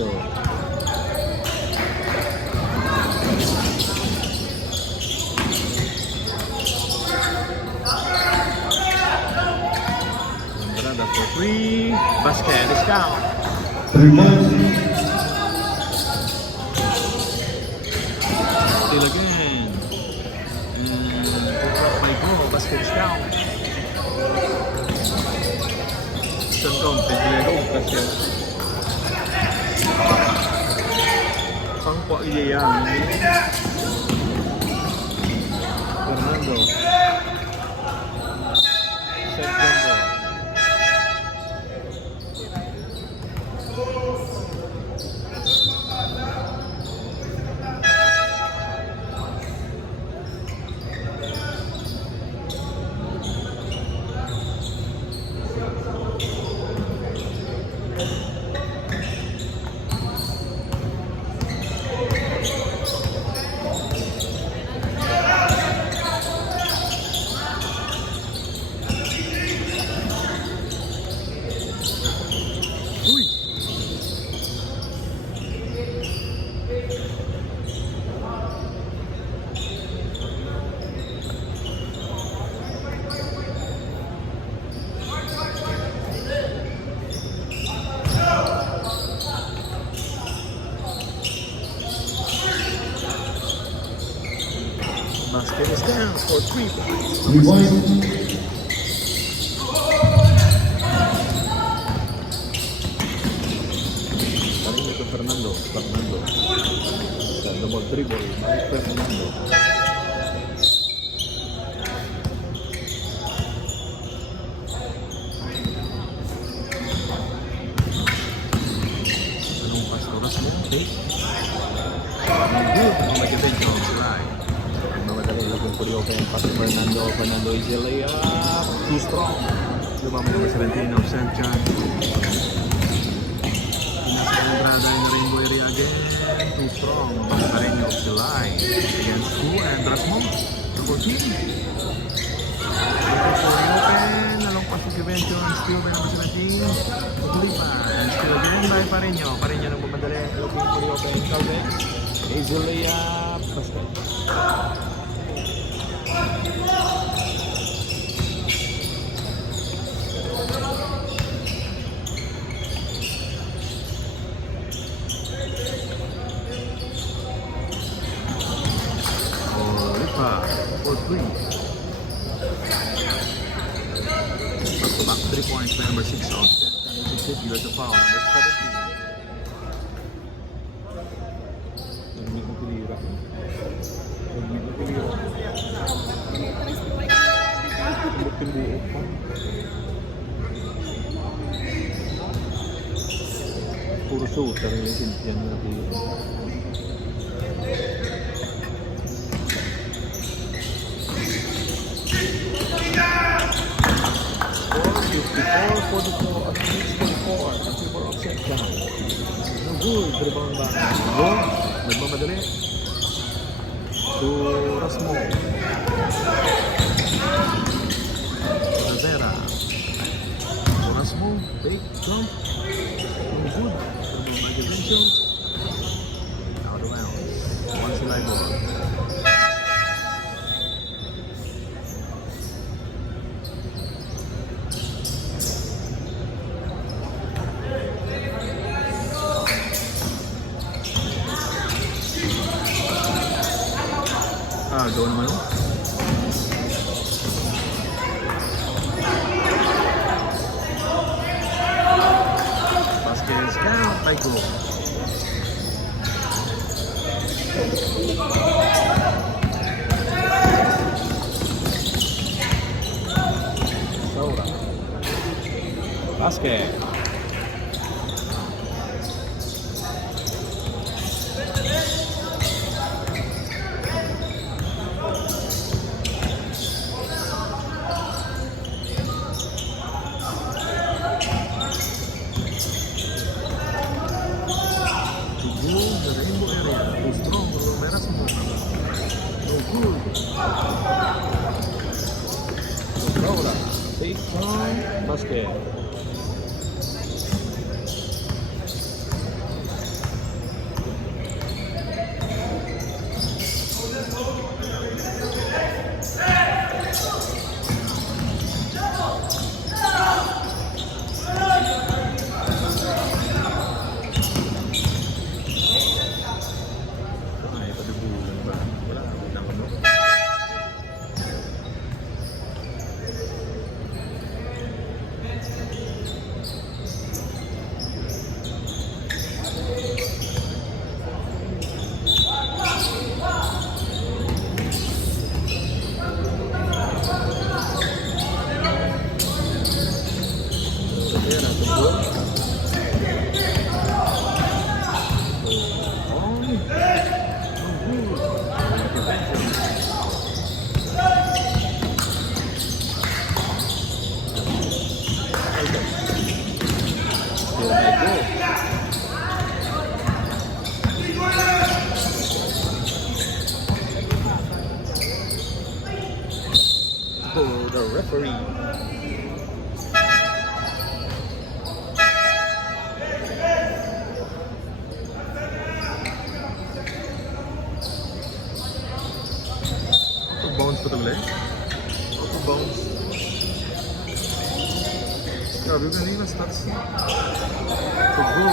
Neil. Entrada for free. Basket discount. 3 points. Still again. And may go. Basket discount. Sentong. Pinagay ko. Basket. Pangpo iyayan. Fernando. Sergio. Basket is down for 3 points. 3 points. Kali ito Fernando. Sa double dribble, Fernando. Anong pass oras mo? Okay. Good. Magandang John Silay. Mamadali lagong puri open pass to Fernando is a layup. Too strong. Lumang number 17 of St. John. Entrada in rainbow area again. Too strong. Pareño of Silay. Against who? And Rasmo. Number 14. Puri open. Along pass to Prevention. Still by number 17. Lima. And still again by Pareño. Pareño nang mamadali. Looking puri open. Calvin. Is a layup. Basket. For 3. Back 3 points by number 6 of John Institute. You got the foul. Number 17. Hindi ko pilira. Puro shooter yung sintiyan natin. 44, 44, at 4 offset down. No good, rebound ba? Go, nagmamadali. To Rasmo. Zazera. To Rasmo, big jump. No good, magazine. Out of bounds. One Silay ball. Gawa naman o. Basket is down by goal. Saura. Basket. Big time basket. for the referee. Bounce pa tuloy. Bounce. Grabe yung kanina stats niya. To go.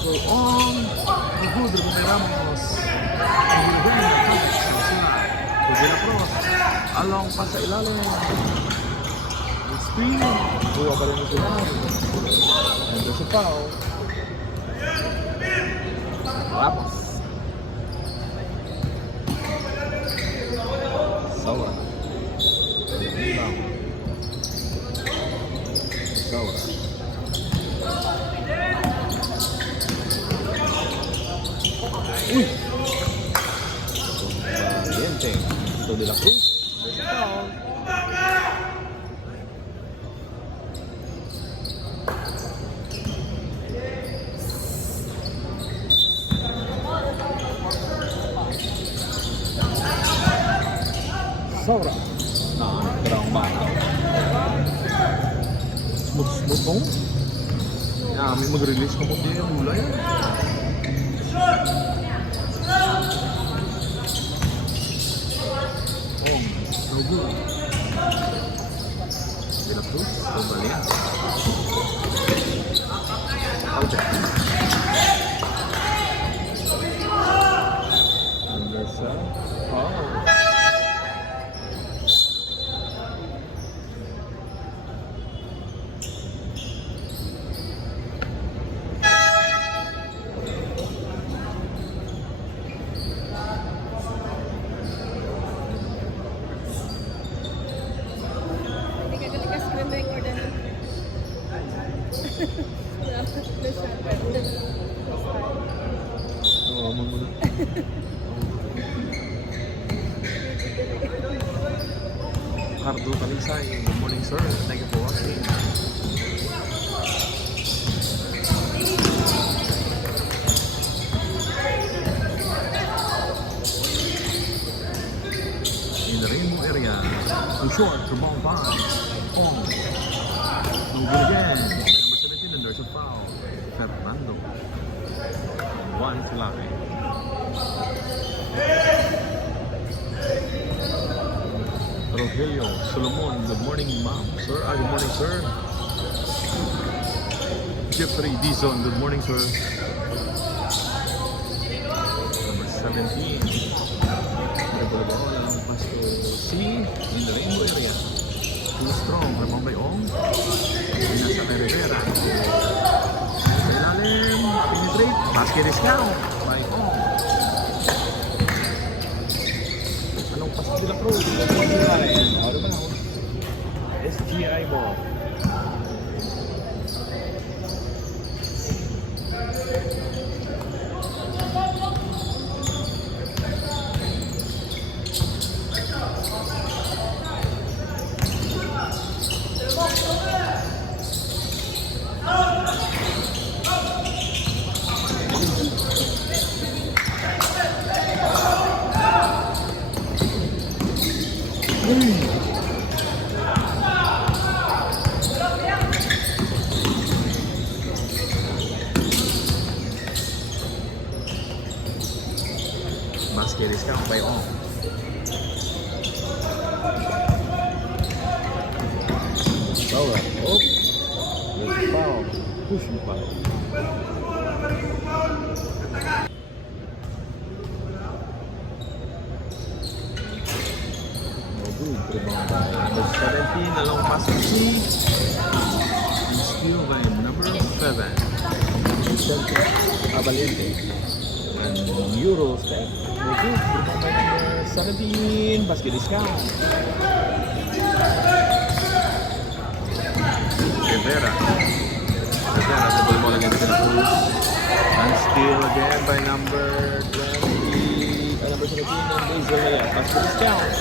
So on. To go. Drago Ramos. Pagkila cross. Along pa sa ilalim. Spin. Buwa pa rin ito lang. And there's a foul. Ramos. Saura. Saura. Uy! Valiente. Ito de la Cruz. There's a foul. Saura. Nah, kurang bata. Smooth mo? Ya, may mag-release ka mo din yung mulay. Oh, no good. De la Cruz, Valiente. Okay. And there's a foul. Oh, muna. Cardo Talisay, good morning sir. Thank you for watching. In the rainbow area, too short for ball 5. On. No good again. Number 17 and there's a foul. Fernando. One Silay. Rogelio Solomon, good morning ma'am. Sir, good morning sir. Jeffrey Dizon, good morning sir. Number 17. Pass to C in the rainbow area. Too strong, Ramon Bayong. Nasa Rivera. Sa ilalim, penetrate. Basket is down. Bayong. Anong pass de la Cruz? Out of bounds. SGI ball. Basket is count by all. Saura. Oh. There's foul. Pushing foul. No good. Rebound by number 17. Along pass to C. And steal by number 7. Vicente Abalete. And Euro step. No good. Rebound by number 17. Basket is count. Rivera. Rivera the ball against the Cruz. And steal again by number 20. Number 17 and Israel. Basket is count.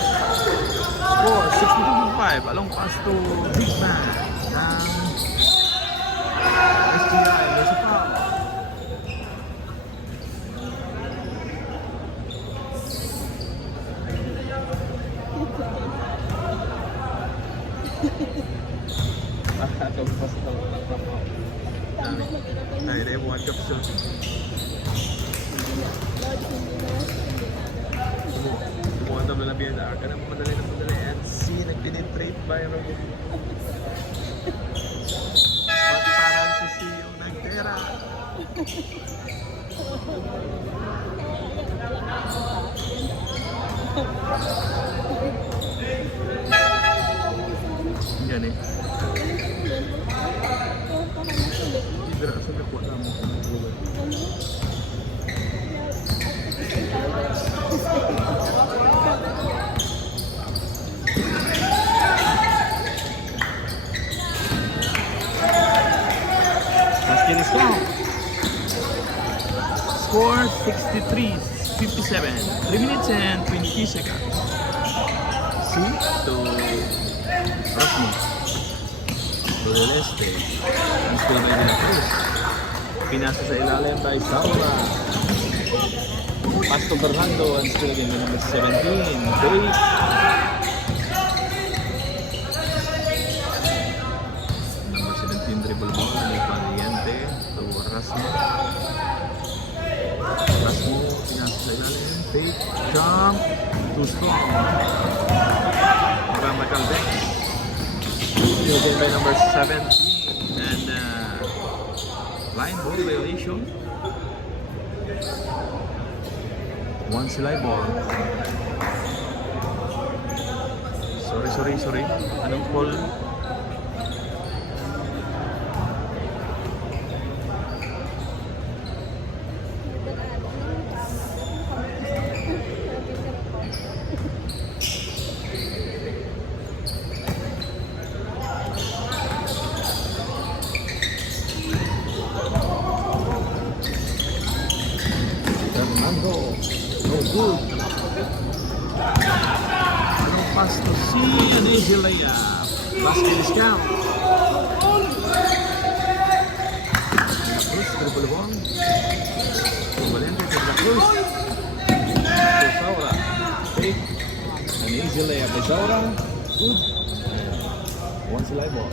Score 62-5. Along pass to Big Man. SGI. There's a foul. Atong pas ito. Ay, they want capsule. Tumuha naman lang yan. Ka na madali na madali. And see, nag-penetrate viral. Parang si C yung nagtera. Yan eh. Tidak rasa kuat kamu. Let's get it down. Score 63-57. 3 minutes and 20 seconds. See to Rosmo. To the leste. Gusto na yung Cruz. Pinasa sa ilalim by Saura. Pass to Fernando and still again with number 17. Dave. Number 17 dribble ball. May Valiente to Rasmo. Rasmo. Pinasa sa ilalim. Dave. Jump. Too strong. Para Macaldex. Still again by number 17. And line ball violation. One Silay ball. Sorry. Anong call? No good. Anong pass to C and easy layup. Basket is count. Cruz, dribble ball. Valiente to the Cruz. To Saura. Take an easy layup by Saura. Good. And One Silay ball.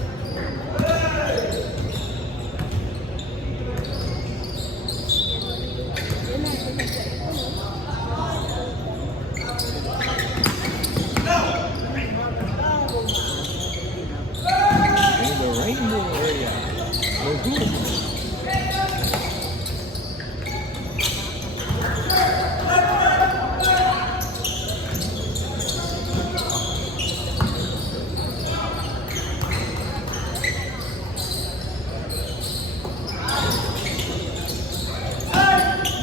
Rainbow area. No good.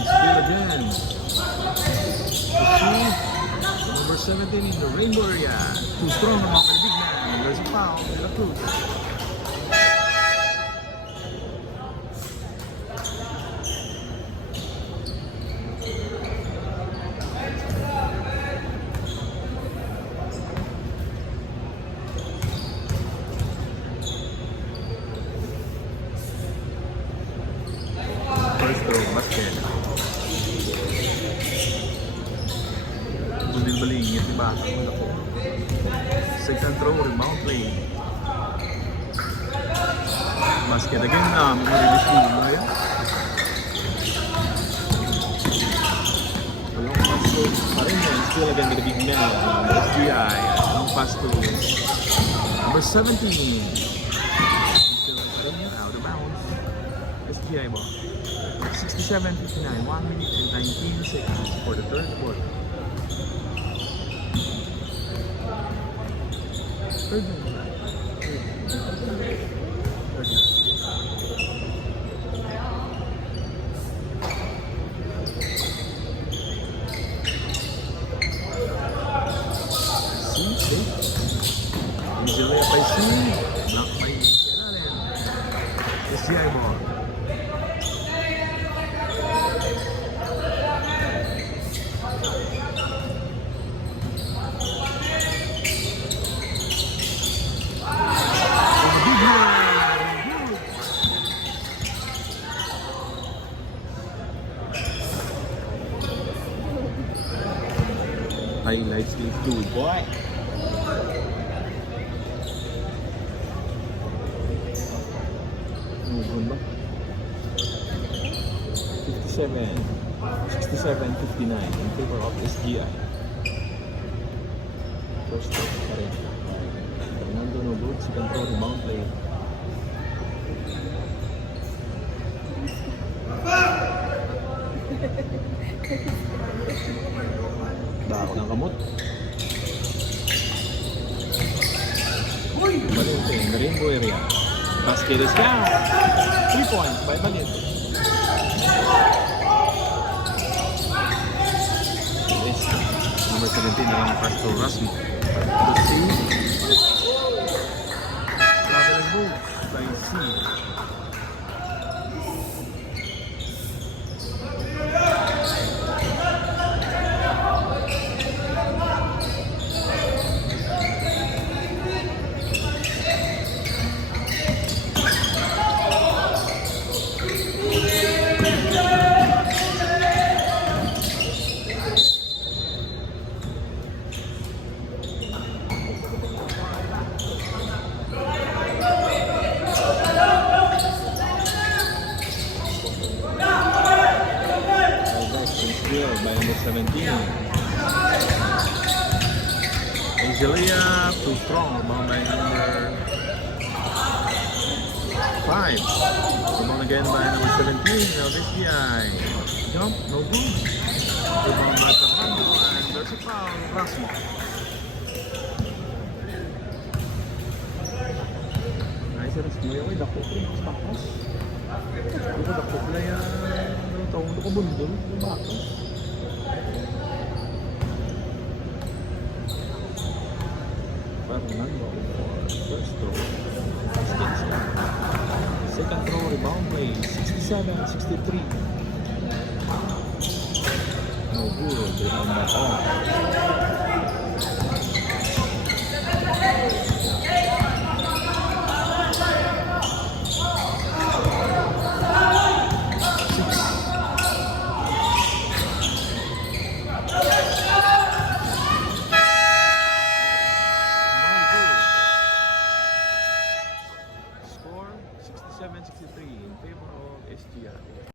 Still again. Number 17 in the rainbow area. Too strong naman for the big man. There's a foul. De La Cruz. Basket. Baling ngit di ba? Second throw, rebound play. Basket again na release mo yan. Long pass to Pareño, still again with the big man. SGI, long pass to number 17. Still Pareño, out of bounds. SGI ball. 67-59, 1 minute and 19 seconds for the third quarter. Third minute. Easily up by C. Blocked by Kailalim. SGI ball. Highlights clip 2, boy. Nugon ba? 67-59 in favor of SGI. First stop pa rin. Fernando no good, second throw, rebound play. Bako ng kamot. Valiente in the rainbow area. Basket is down. 3 points by Valiente. Number 17 na lang pass to Rasmo. Travel and move by C. By number 17. One Silay too strong, rebound by number 5. Rebound again by number 17 of SBI. Jump, no good. Rebound by Fernando and there's a foul, Rasmo. Nice Rasmo yun, dako ko yung takas. Ito dako pala yan. Taong ko bundol, bakas. Fernando for first throw. Second throw, rebound play, 67-63. No good, rebound by all. Score 67-63 in favor of SGI.